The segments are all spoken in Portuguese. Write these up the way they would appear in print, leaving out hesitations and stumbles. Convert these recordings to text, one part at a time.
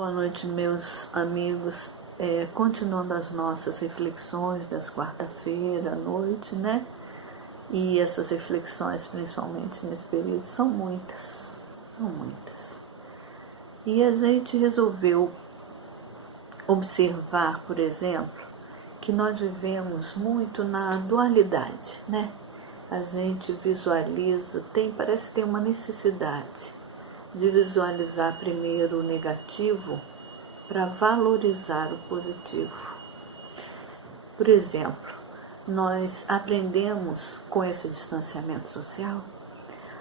Boa noite, meus amigos. Continuando as nossas reflexões das quarta-feira à noite, né? E essas reflexões, principalmente nesse período, são muitas. E a gente resolveu observar, por exemplo, que nós vivemos muito na dualidade, né? A gente visualiza, parece que tem uma necessidade de visualizar primeiro o negativo para valorizar o positivo. Por exemplo, nós aprendemos com esse distanciamento social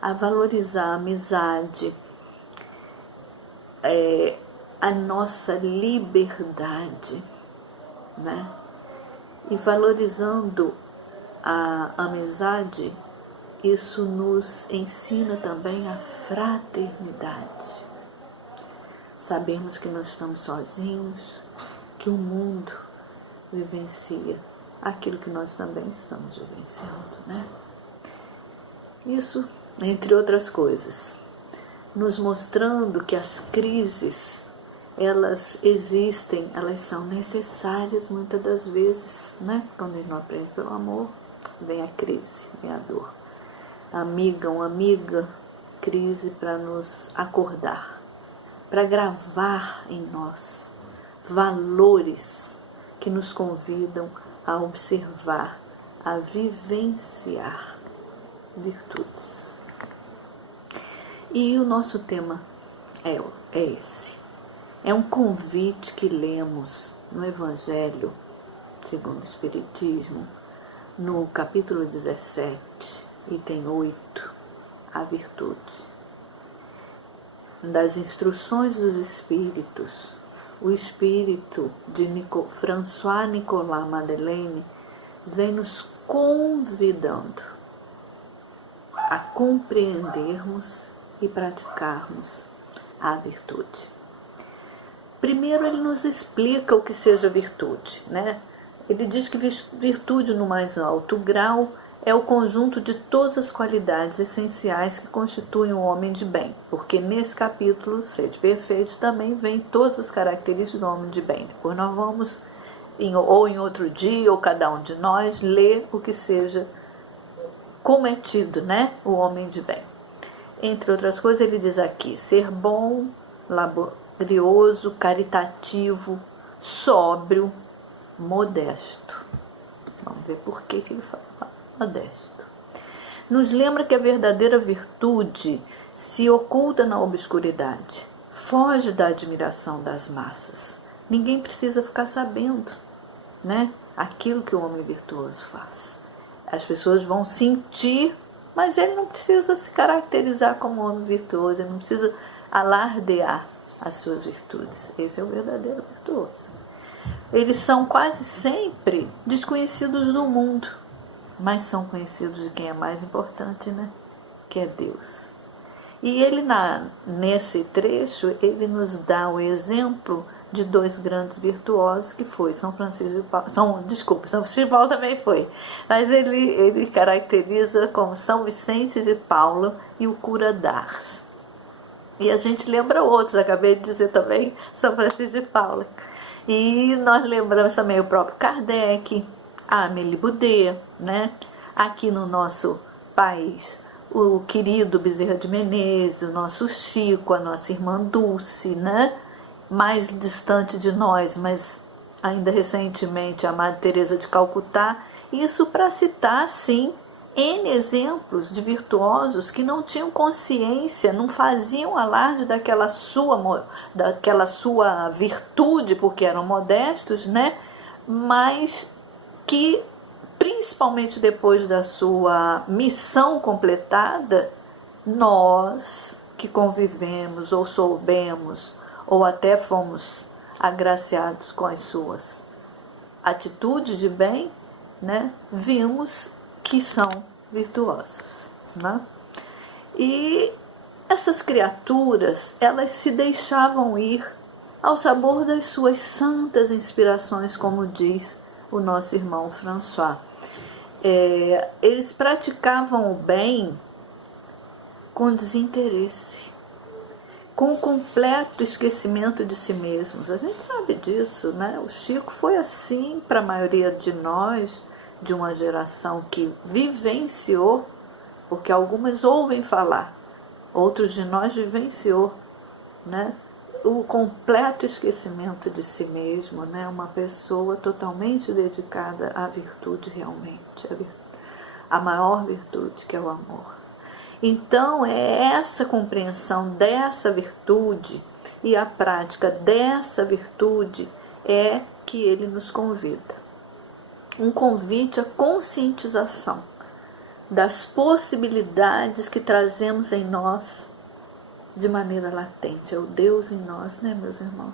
a valorizar a amizade, a nossa liberdade, né? E valorizando a amizade, isso nos ensina também a fraternidade. Sabemos que não estamos sozinhos, que o mundo vivencia aquilo que nós também estamos vivenciando, né? Isso, entre outras coisas, nos mostrando que as crises, elas existem, elas são necessárias muitas das vezes, né? Quando a gente não aprende pelo amor, vem a crise, vem a dor. Uma amiga, crise para nos acordar, para gravar em nós valores que nos convidam a observar, a vivenciar virtudes. E o nosso tema é esse. É um convite que lemos no Evangelho segundo o Espiritismo, no capítulo 17, item 8, a virtude. Das instruções dos Espíritos, o Espírito de François-Nicolas Madeleine vem nos convidando a compreendermos e praticarmos a virtude. Primeiro ele nos explica o que seja virtude, né? Ele diz que virtude no mais alto grau é o conjunto de todas as qualidades essenciais que constituem o homem de bem, porque nesse capítulo, Sede Perfeitos, também vem todas as características do homem de bem. Depois nós vamos, ou em outro dia, ou cada um de nós, ler o que seja cometido, né? O homem de bem. Entre outras coisas, ele diz aqui, ser bom, laborioso, caritativo, sóbrio, modesto. Vamos ver por que ele fala modesto. Nos lembra que a verdadeira virtude se oculta na obscuridade, foge da admiração das massas. Ninguém precisa ficar sabendo, né, aquilo que o homem virtuoso faz. As pessoas vão sentir, mas ele não precisa se caracterizar como homem virtuoso, ele não precisa alardear as suas virtudes. Esse é o verdadeiro virtuoso. Eles são quase sempre desconhecidos do mundo, mas são conhecidos de quem é mais importante, né? Que é Deus. E ele, nesse trecho, ele nos dá o exemplo de dois grandes virtuosos, que foi São Francisco de Paula. São Francisco de Paula também foi, mas ele caracteriza como São Vicente de Paula e o cura d'Ars. E a gente lembra outros, acabei de dizer também São Francisco de Paula. E nós lembramos também o próprio Kardec, a Amélie Boudet, né? Aqui no nosso país, o querido Bezerra de Menezes, o nosso Chico, a nossa irmã Dulce, né? Mais distante de nós, mas ainda recentemente a Madre Teresa de Calcutá. Isso para citar, sim, N exemplos de virtuosos que não tinham consciência, não faziam alarde daquela sua virtude, porque eram modestos, né? Mas que, principalmente depois da sua missão completada, nós que convivemos ou soubemos ou até fomos agraciados com as suas atitudes de bem, né? Vimos que são virtuosos, né? E essas criaturas, elas se deixavam ir ao sabor das suas santas inspirações, como diz o nosso irmão François. Eles praticavam o bem com desinteresse, com o completo esquecimento de si mesmos. A gente sabe disso, né? O Chico foi assim para a maioria de nós, de uma geração que vivenciou, porque algumas ouvem falar, outros de nós vivenciou, né? O completo esquecimento de si mesmo, né? Uma pessoa totalmente dedicada à virtude realmente, a maior virtude, que é o amor. Então é essa compreensão dessa virtude e a prática dessa virtude é que ele nos convida. Um convite à conscientização das possibilidades que trazemos em nós de maneira latente. É o Deus em nós, né, meus irmãos?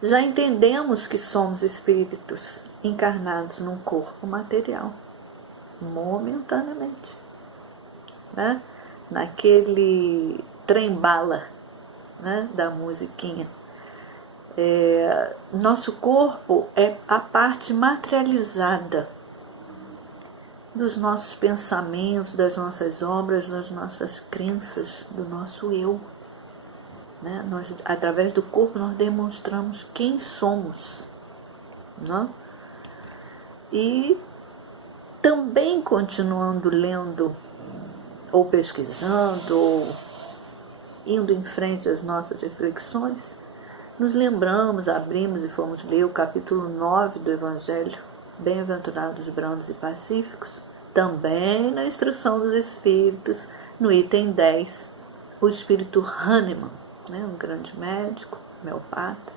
Já entendemos que somos espíritos encarnados num corpo material, momentaneamente, né? Naquele trem-bala, né, da musiquinha. Nosso corpo é a parte materializada dos nossos pensamentos, das nossas obras, das nossas crenças, do nosso eu. Né? Nós, através do corpo, nós demonstramos quem somos. Né? E também continuando lendo, ou pesquisando, ou indo em frente às nossas reflexões, nos lembramos, abrimos e fomos ler o capítulo 9 do Evangelho, Bem-aventurados brandos e pacíficos, também na instrução dos Espíritos, no item 10, o Espírito Hahnemann, né, um grande médico, homeopata,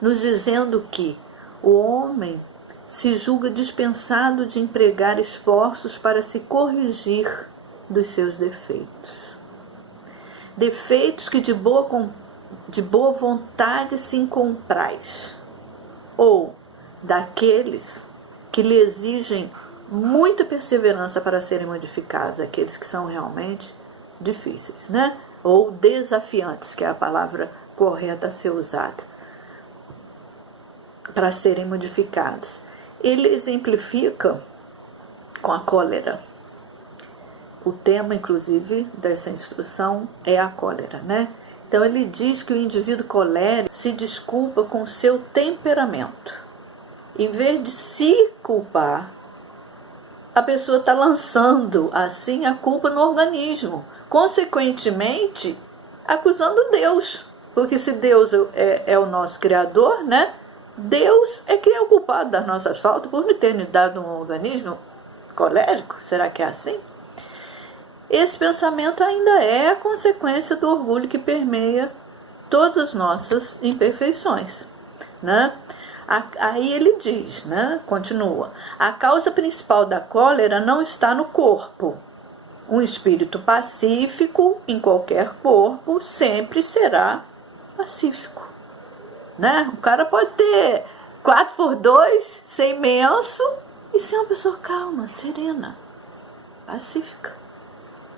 nos dizendo que o homem se julga dispensado de empregar esforços para se corrigir dos seus defeitos. Defeitos que de boa vontade se incompraz, ou daqueles que lhe exigem muita perseverança para serem modificados, aqueles que são realmente difíceis, né? Ou desafiantes, que é a palavra correta a ser usada, para serem modificados. Ele exemplifica com a cólera. O tema, inclusive, dessa instrução é a cólera, né? Então ele diz que o indivíduo colérico se desculpa com o seu temperamento. Em vez de se culpar, a pessoa está lançando assim a culpa no organismo, consequentemente acusando Deus, porque se Deus é o nosso Criador, né? Deus é quem é o culpado das nossas faltas por me ter dado um organismo colérico. Será que é assim? Esse pensamento ainda é a consequência do orgulho que permeia todas as nossas imperfeições, né? Aí ele diz, né? Continua: a causa principal da cólera não está no corpo. Um espírito pacífico em qualquer corpo sempre será pacífico, né? O cara pode ter 4x2, ser imenso e ser uma pessoa calma, serena, pacífica.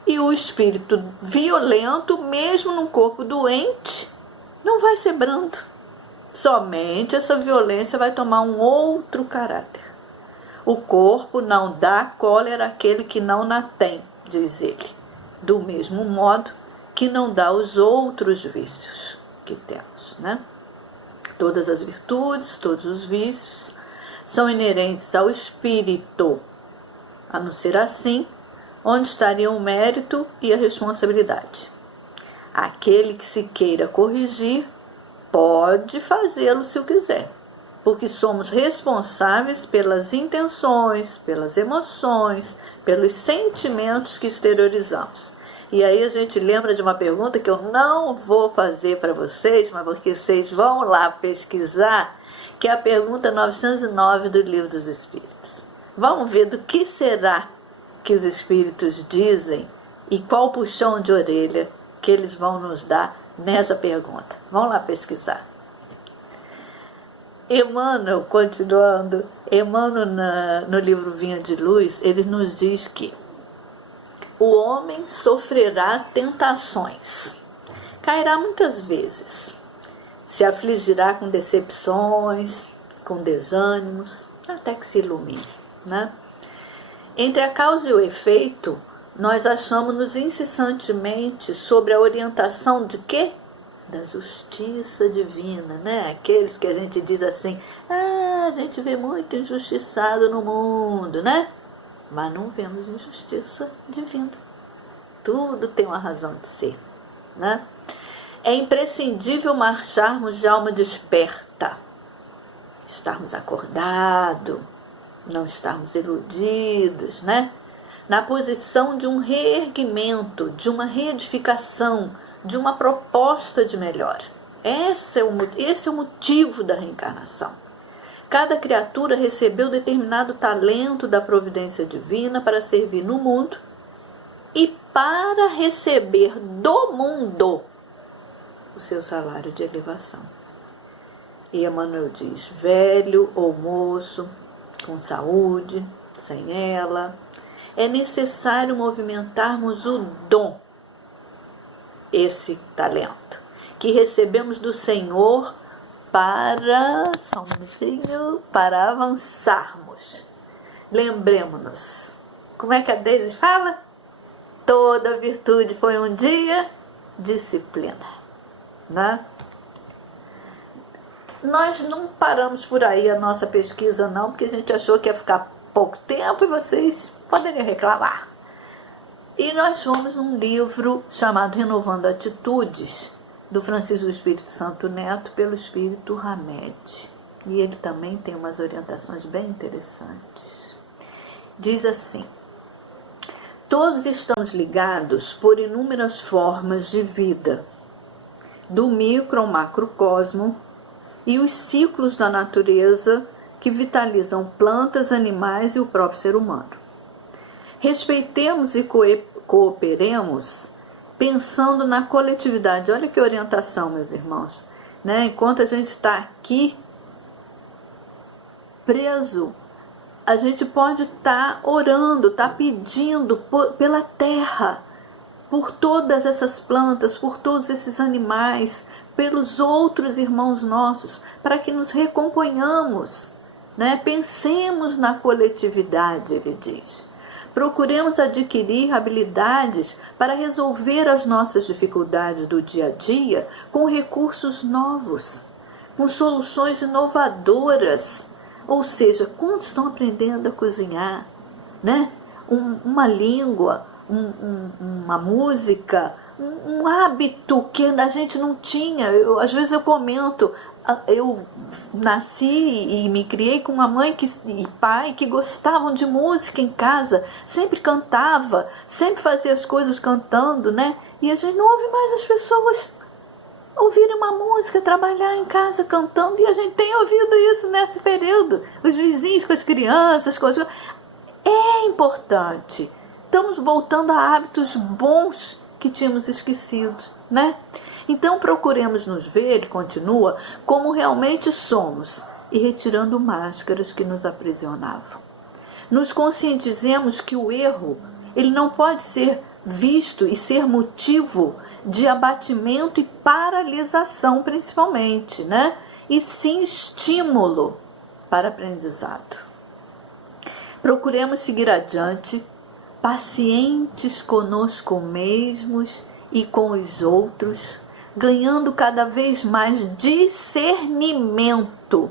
E o espírito violento, mesmo num corpo doente, não vai ser brando. Somente essa violência vai tomar um outro caráter. O corpo não dá cólera àquele que não na tem, diz ele, do mesmo modo que não dá os outros vícios que temos, né? Todas as virtudes, todos os vícios são inerentes ao espírito. A não ser assim, onde estariam o mérito e a responsabilidade? Aquele que se queira corrigir pode fazê-lo se o quiser, porque somos responsáveis pelas intenções, pelas emoções, pelos sentimentos que exteriorizamos. E aí a gente lembra de uma pergunta que eu não vou fazer para vocês, mas porque vocês vão lá pesquisar, que é a pergunta 909 do Livro dos Espíritos. Vamos ver do que será que os Espíritos dizem e qual puxão de orelha que eles vão nos dar nessa pergunta. Vamos lá pesquisar. Emmanuel, continuando, Emmanuel no livro Vinha de Luz, ele nos diz que o homem sofrerá tentações, cairá muitas vezes, se afligirá com decepções, com desânimos, até que se ilumine, né? Entre a causa e o efeito, nós achamos-nos incessantemente sobre a orientação de quê? da justiça divina, né? Aqueles que a gente diz assim, a gente vê muito injustiçado no mundo, né? Mas não vemos injustiça divina. Tudo tem uma razão de ser, né? É imprescindível marcharmos de alma desperta, estarmos acordados, não estarmos iludidos, né? Na posição de um reerguimento, de uma reedificação, de uma proposta de melhora. Esse é o motivo da reencarnação. Cada criatura recebeu determinado talento da providência divina para servir no mundo e para receber do mundo o seu salário de elevação. E Emmanuel diz, velho ou moço, com saúde, sem ela, é necessário movimentarmos o dom, esse talento, que recebemos do Senhor para, só um minutinho, para avançarmos. Lembremos-nos, como é que a Deise fala? Toda virtude foi um dia disciplina, né? Nós não paramos por aí a nossa pesquisa não, porque a gente achou que ia ficar pouco tempo e vocês poderiam reclamar. E nós fomos num livro chamado Renovando Atitudes, do Francisco Espírito Santo Neto, pelo Espírito Hamed. E ele também tem umas orientações bem interessantes. Diz assim, todos estamos ligados por inúmeras formas de vida, do micro ao macrocosmo, e os ciclos da natureza que vitalizam plantas, animais e o próprio ser humano. Respeitemos e cooperemos pensando na coletividade. Olha que orientação, meus irmãos, né? Enquanto a gente está aqui preso, a gente pode estar orando, estar pedindo pela terra, por todas essas plantas, por todos esses animais, pelos outros irmãos nossos, para que nos recomponhamos, né? Pensemos na coletividade, ele diz. Procuremos adquirir habilidades para resolver as nossas dificuldades do dia a dia com recursos novos, com soluções inovadoras. Ou seja, quantos estão aprendendo a cozinhar, né? Uma língua, uma música, um hábito que a gente não tinha. Às vezes eu comento, eu nasci e me criei com uma mãe e pai que gostavam de música em casa, sempre cantava, sempre fazia as coisas cantando, né? E a gente não ouve mais as pessoas ouvirem uma música, trabalhar em casa cantando, e a gente tem ouvido isso nesse período, os vizinhos com as crianças, é importante. Estamos voltando a hábitos bons que tínhamos esquecido, né? Então procuremos nos ver, ele continua, como realmente somos e retirando máscaras que nos aprisionavam. Nos conscientizemos que o erro, ele não pode ser visto e ser motivo de abatimento e paralisação principalmente, né? E sim estímulo para aprendizado. Procuremos seguir adiante, pacientes conosco mesmos e com os outros, ganhando cada vez mais discernimento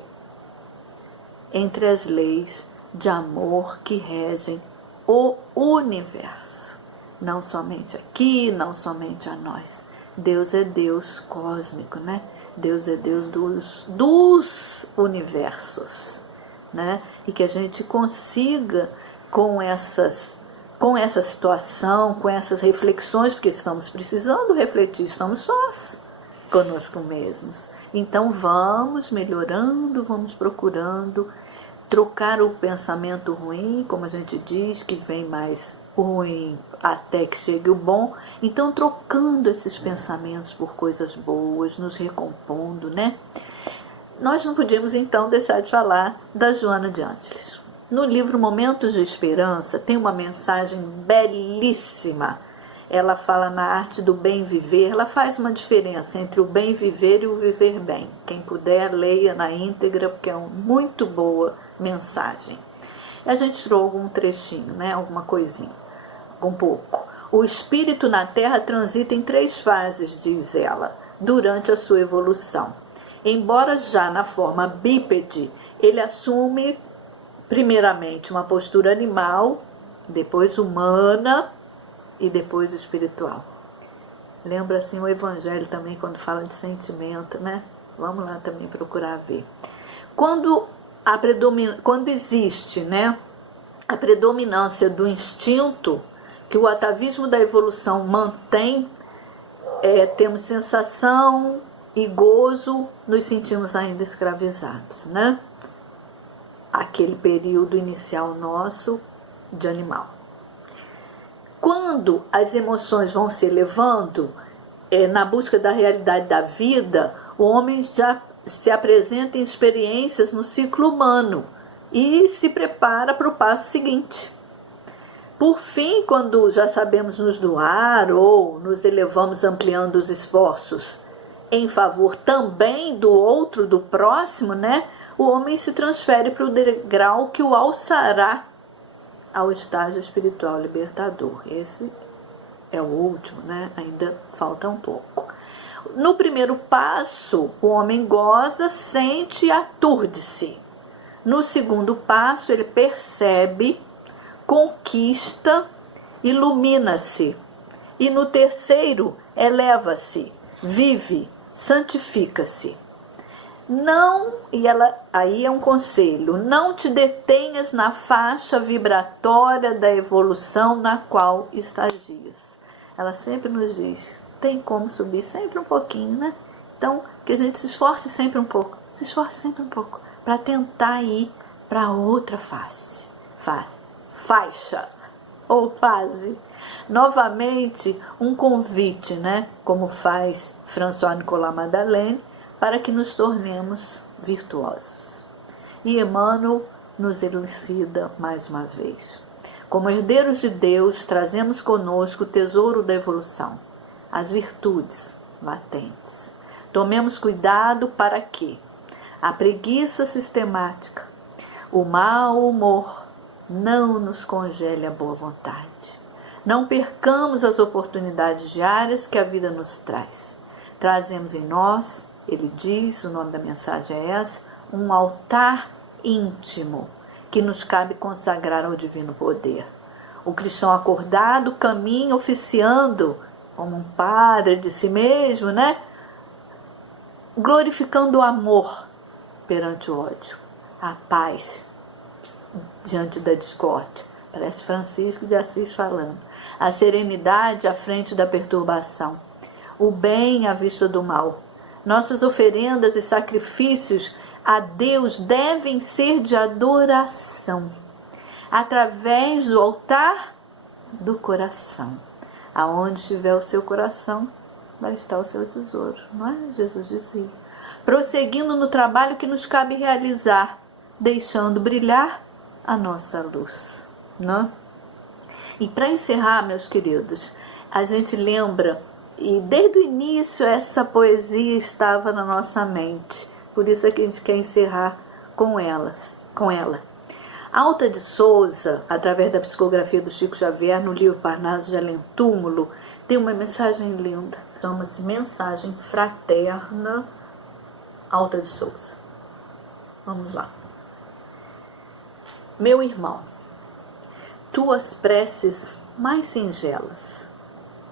entre as leis de amor que regem o universo. Não somente aqui, não somente a nós. Deus é Deus cósmico, né? Deus é Deus dos universos, né? E que a gente consiga com essa situação, com essas reflexões, porque estamos precisando refletir, estamos sós conosco mesmos. Então vamos melhorando, vamos procurando trocar o pensamento ruim, como a gente diz, que vem mais ruim até que chegue o bom. Então trocando esses pensamentos por coisas boas, nos recompondo, né? Nós não podíamos então deixar de falar da Joana de Ângeles. No livro Momentos de Esperança tem uma mensagem belíssima. Ela fala na arte do bem viver, ela faz uma diferença entre o bem viver e o viver bem. Quem puder, leia na íntegra, porque é uma muito boa mensagem. A gente tirou algum trechinho, né? Alguma coisinha, um pouco. O espírito na Terra transita em 3 fases, diz ela. durante a sua evolução. Embora já na forma bípede, ele assume primeiramente uma postura animal, depois humana e depois espiritual. Lembra assim o Evangelho também quando fala de sentimento, né? Vamos lá também procurar ver. Quando existe, né, a predominância do instinto, que o atavismo da evolução mantém, temos sensação e gozo, nos sentimos ainda escravizados, né? Aquele período inicial nosso de animal. Quando as emoções vão se elevando, na busca da realidade da vida, o homem já se apresenta em experiências no ciclo humano e se prepara para o passo seguinte. Por fim, quando já sabemos nos doar ou nos elevamos ampliando os esforços em favor também do outro, do próximo, né? O homem se transfere para o degrau que o alçará ao estágio espiritual libertador. Esse é o último, né? Ainda falta um pouco. No primeiro passo, o homem goza, sente e aturde-se. No segundo passo, ele percebe, conquista, ilumina-se. E no terceiro, eleva-se, vive, santifica-se. Não, aí é um conselho, não te detenhas na faixa vibratória da evolução na qual estagias. Ela sempre nos diz, tem como subir sempre um pouquinho, né? Então, que a gente se esforce sempre um pouco, para tentar ir para outra faixa ou fase. Novamente, um convite, né? Como faz François-Nicolas Madeleine, para que nos tornemos virtuosos. E Emmanuel nos elucida mais uma vez. Como herdeiros de Deus, trazemos conosco o tesouro da evolução, as virtudes latentes. Tomemos cuidado para que a preguiça sistemática, o mau humor, não nos congele a boa vontade. Não percamos as oportunidades diárias que a vida nos traz. Trazemos em nós, ele diz, o nome da mensagem é essa, um altar íntimo que nos cabe consagrar ao divino poder. O cristão acordado caminha oficiando como um padre de si mesmo, né? Glorificando o amor perante o ódio, a paz diante da discórdia. Parece Francisco de Assis falando. A serenidade à frente da perturbação, o bem à vista do mal. Nossas oferendas e sacrifícios a Deus devem ser de adoração, através do altar do coração. Aonde estiver o seu coração, vai estar o seu tesouro, não é? Jesus dizia. Prosseguindo no trabalho que nos cabe realizar, deixando brilhar a nossa luz, não? E para encerrar, meus queridos, a gente lembra, e desde o início essa poesia estava na nossa mente, por isso é que a gente quer encerrar com ela. Alta de Souza, através da psicografia do Chico Xavier, no livro Parnaso de Além Túmulo, tem uma mensagem linda, chama-se Mensagem Fraterna, Alta de Souza. Vamos lá. Meu irmão, tuas preces mais singelas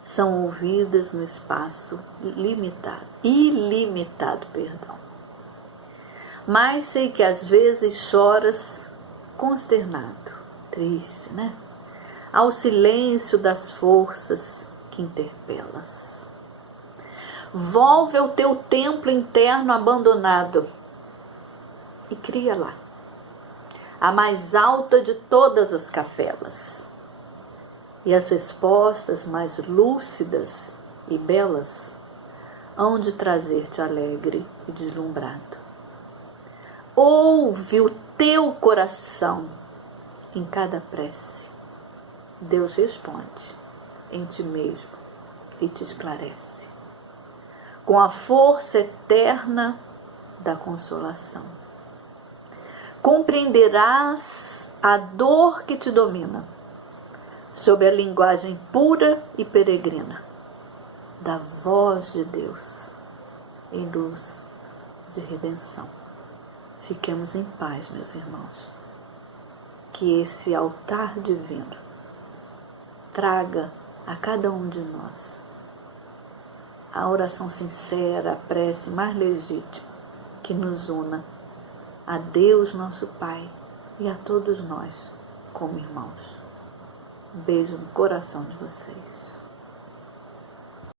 são ouvidas no espaço ilimitado, mas sei que às vezes choras consternado, triste, né? Ao silêncio das forças que interpelas. Volve ao teu templo interno abandonado e cria lá a mais alta de todas as capelas. E as respostas mais lúcidas e belas hão de trazer-te alegre e deslumbrado. Ouve o teu coração em cada prece. Deus responde em ti mesmo e te esclarece, com a força eterna da consolação. Compreenderás a dor que te domina, sob a linguagem pura e peregrina da voz de Deus, e luz de redenção. Fiquemos em paz, meus irmãos. Que esse altar divino traga a cada um de nós a oração sincera, a prece mais legítima que nos una a Deus, nosso Pai, e a todos nós como irmãos. Um beijo no coração de vocês.